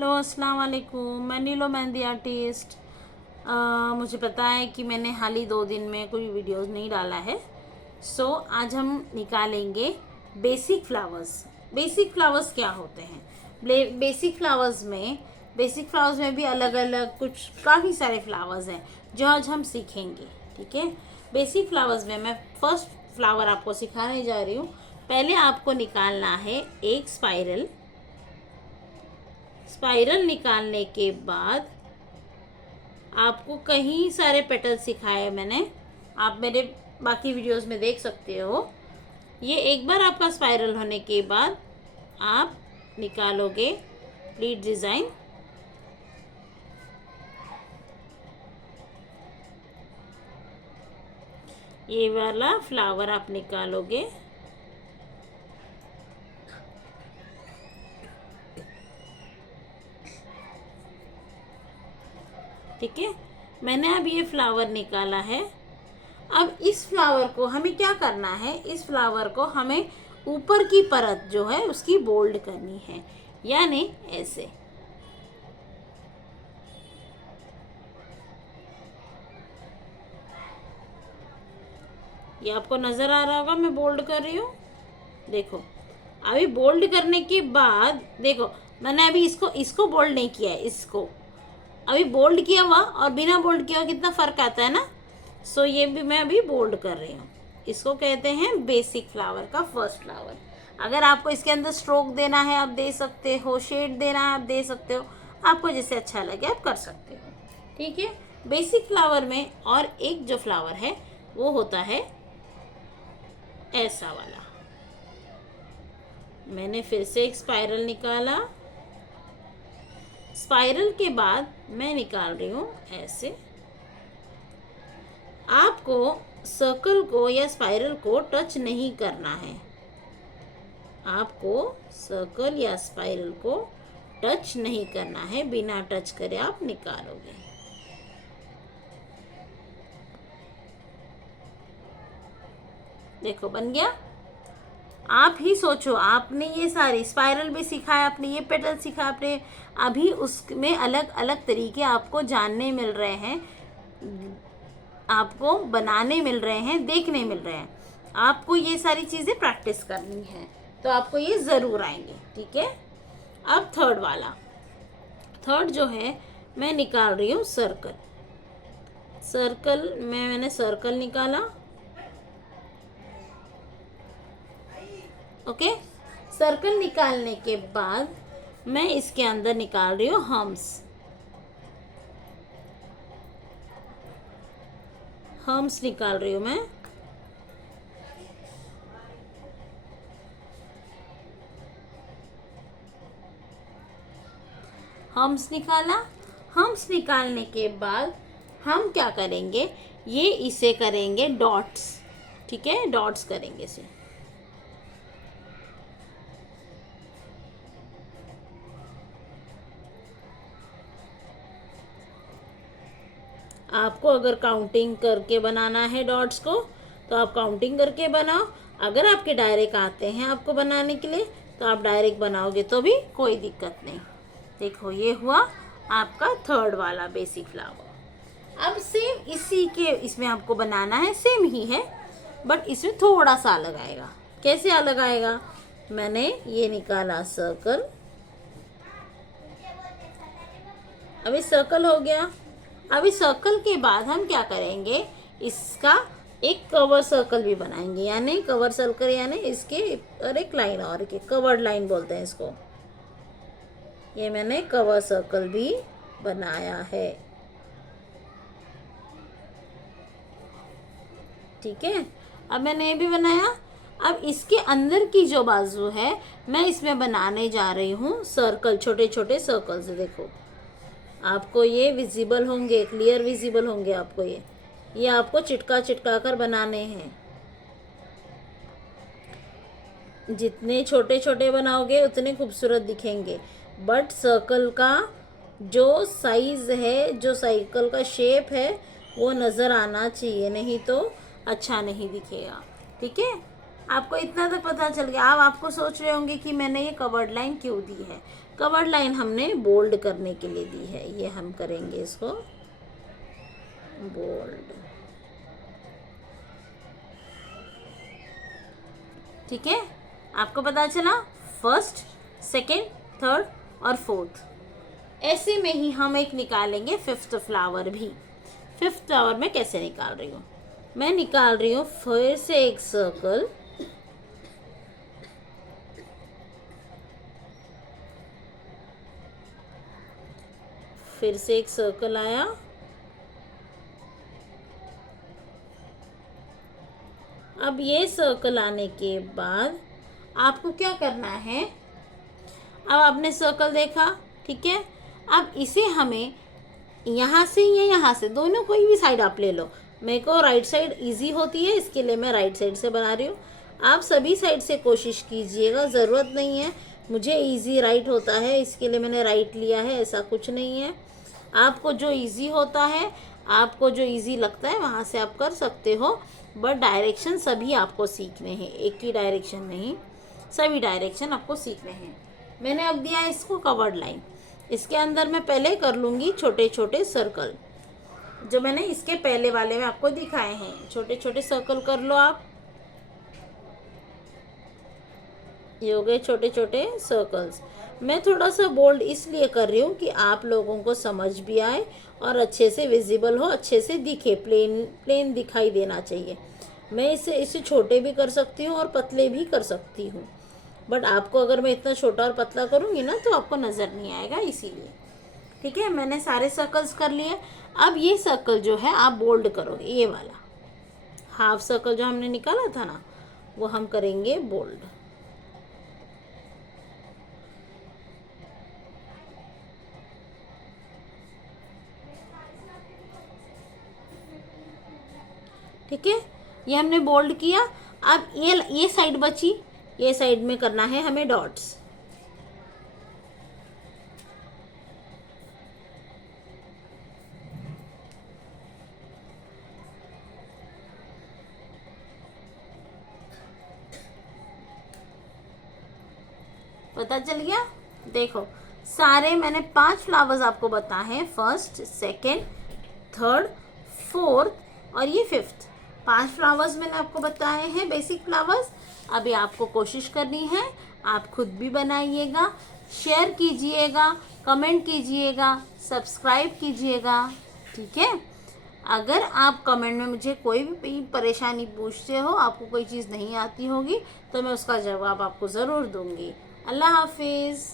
Hello अस्सलाम वालेकुम। मैं नीलो मेहंदी आर्टिस्ट। मुझे पता है कि मैंने हाल ही 2 दिन में कोई वीडियोस नहीं डाला है। आज हम निकालेंगे बेसिक फ्लावर्स। बेसिक फ्लावर्स क्या होते हैं? बेसिक फ्लावर्स में भी अलग अलग कुछ काफ़ी सारे फ्लावर्स हैं जो आज हम सीखेंगे। ठीक है, बेसिक फ्लावर्स में मैं फर्स्ट फ्लावर आपको सिखाने जा रही हूँ। पहले आपको निकालना है एक स्पाइरल। स्पाइरल निकालने के बाद आपको कई सारे पेटल सिखाए मैंने, आप मेरे बाकी वीडियोस में देख सकते हो। ये एक बार आपका स्पाइरल होने के बाद आप निकालोगे लीड डिज़ाइन। ये वाला फ्लावर आप निकालोगे। ठीक है, मैंने अब ये फ्लावर निकाला है। अब इस फ्लावर को हमें क्या करना है? इस फ्लावर को हमें ऊपर की परत जो है उसकी बोल्ड करनी है, यानी ऐसे। ये आपको नजर आ रहा होगा, मैं बोल्ड कर रही हूँ। देखो, अभी बोल्ड करने के बाद देखो, मैंने अभी इसको बोल्ड नहीं किया है। इसको अभी बोल्ड किया हुआ और बिना बोल्ड किया हुआ कितना फ़र्क आता है ना। ये भी मैं अभी बोल्ड कर रही हूँ। इसको कहते हैं बेसिक फ्लावर का फर्स्ट फ्लावर। अगर आपको इसके अंदर स्ट्रोक देना है आप दे सकते हो, शेड देना है आप दे सकते हो, आपको जैसे अच्छा लगे आप कर सकते हो। ठीक है, बेसिक फ्लावर में और एक जो फ्लावर है वो होता है ऐसा वाला। मैंने फिर से एक स्पाइरल निकाला। स्पाइरल के बाद मैं निकाल रही हूँ ऐसे। आपको सर्कल को या स्पाइरल को टच नहीं करना है। आपको सर्कल या स्पाइरल को टच नहीं करना है, बिना टच करे आप निकालोगे। देखो बन गया। आप ही सोचो, आपने ये सारी स्पाइरल भी सीखा है, आपने ये पेटल सीखा, आपने अभी उसमें अलग अलग तरीके आपको जानने मिल रहे हैं, आपको बनाने मिल रहे हैं, देखने मिल रहे हैं। आपको ये सारी चीज़ें प्रैक्टिस करनी है तो आपको ये ज़रूर आएंगे। ठीक है, अब थर्ड वाला। थर्ड जो है मैं निकाल रही हूँ सर्कल। सर्कल में मैंने सर्कल निकाला। ओके, सर्कल निकालने के बाद मैं इसके अंदर निकाल रही हूँ हम्स। हम्स निकाल रही हूँ मैं। हम्स निकाला। हम्स निकालने के बाद हम क्या करेंगे? ये इसे करेंगे डॉट्स। ठीक है, डॉट्स करेंगे इसे। आपको अगर काउंटिंग करके बनाना है डॉट्स को तो आप काउंटिंग करके बनाओ। अगर आपके डायरेक्ट आते हैं आपको बनाने के लिए तो आप डायरेक्ट बनाओगे तो भी कोई दिक्कत नहीं। देखो, ये हुआ आपका थर्ड वाला बेसिक फ्लावर। अब सेम इसी के इसमें आपको बनाना है, सेम ही है बट इसमें थोड़ा सा अलग आएगा। कैसे अलग आएगा? मैंने ये निकाला सर्कल। अभी सर्कल हो गया। अभी सर्कल के बाद हम क्या करेंगे? इसका एक कवर सर्कल भी बनाएंगे, यानी कवर सर्कल यानी इसके और एक लाइन और के कवर्ड लाइन बोलते हैं इसको। ये मैंने कवर सर्कल भी बनाया है। ठीक है, अब मैंने ये भी बनाया। अब इसके अंदर की जो बाजू है मैं इसमें बनाने जा रही हूँ सर्कल, छोटे छोटे सर्कल्स। देखो, आपको ये विजिबल होंगे, क्लियर विजिबल होंगे आपको। ये आपको चिटका चिटका कर बनाने हैं। जितने छोटे छोटे बनाओगे उतने खूबसूरत दिखेंगे, बट सर्कल का जो साइज़ है, जो सर्कल का शेप है वो नज़र आना चाहिए, नहीं तो अच्छा नहीं दिखेगा। ठीक है, आपको इतना तो पता चल गया। अब आपको सोच रहे होंगे कि मैंने ये कवर्ड लाइन क्यों दी है। कवर्ड लाइन हमने बोल्ड करने के लिए दी है, ये हम करेंगे इसको बोल्ड। ठीक है, आपको पता चला फर्स्ट, सेकेंड, थर्ड और फोर्थ। ऐसे में ही हम एक निकालेंगे फिफ्थ फ्लावर भी। फिफ्थ फ्लावर में कैसे निकाल रही हूँ, मैं निकाल रही हूँ फिर से एक सर्कल, फिर से एक सर्कल आया, अब ये सर्कल आने के बाद आपको क्या करना है, अब आपने सर्कल देखा, ठीक है, अब इसे हमें यहाँ से या यहाँ से, दोनों कोई भी साइड आप ले लो, मेरे को राइट साइड इजी होती है इसके लिए मैं राइट साइड से बना रही हूँ। आप सभी साइड से कोशिश कीजिएगा, ज़रूरत नहीं है मुझे इजी राइट होता है इसके लिए मैंने राइट लिया है, ऐसा कुछ नहीं है। आपको जो इजी होता है, आपको जो इजी लगता है वहाँ से आप कर सकते हो, बट डायरेक्शन सभी आपको सीखने हैं, एक ही डायरेक्शन नहीं, सभी डायरेक्शन आपको सीखने हैं। मैंने अब दिया इसको कवर्ड लाइन, इसके अंदर मैं पहले कर लूँगी छोटे छोटे सर्कल, जो मैंने इसके पहले वाले में आपको दिखाए हैं। छोटे छोटे सर्कल कर लो आप, ये हो गए छोटे छोटे सर्कल्स। मैं थोड़ा सा बोल्ड इसलिए कर रही हूँ कि आप लोगों को समझ भी आए और अच्छे से विजिबल हो, अच्छे से दिखे, प्लेन दिखाई देना चाहिए। मैं इसे छोटे भी कर सकती हूँ और पतले भी कर सकती हूँ, बट आपको अगर मैं इतना छोटा और पतला करूँगी ना तो आपको नज़र नहीं आएगा, इसीलिए। ठीक है, मैंने सारे सर्कल्स कर लिए। अब ये सर्कल जो है आप बोल्ड करोगे, ये वाला हाफ सर्कल जो हमने निकाला था ना, वो हम करेंगे बोल्ड। ठीक है, ये हमने बोल्ड किया। अब ये साइड बची, ये साइड में करना है हमें डॉट्स। पता चल गया, देखो सारे मैंने 5 फ्लावर्स आपको बताए हैं, फर्स्ट, सेकेंड, थर्ड, फोर्थ और ये फिफ्थ। 5 फ्लावर्स मैंने आपको बताए हैं, बेसिक फ्लावर्स। अभी आपको कोशिश करनी है, आप खुद भी बनाइएगा, शेयर कीजिएगा, कमेंट कीजिएगा, सब्सक्राइब कीजिएगा। ठीक है, अगर आप कमेंट में मुझे कोई भी परेशानी पूछते हो, आपको कोई चीज़ नहीं आती होगी, तो मैं उसका जवाब आपको ज़रूर दूंगी। अल्लाह हाफिज़।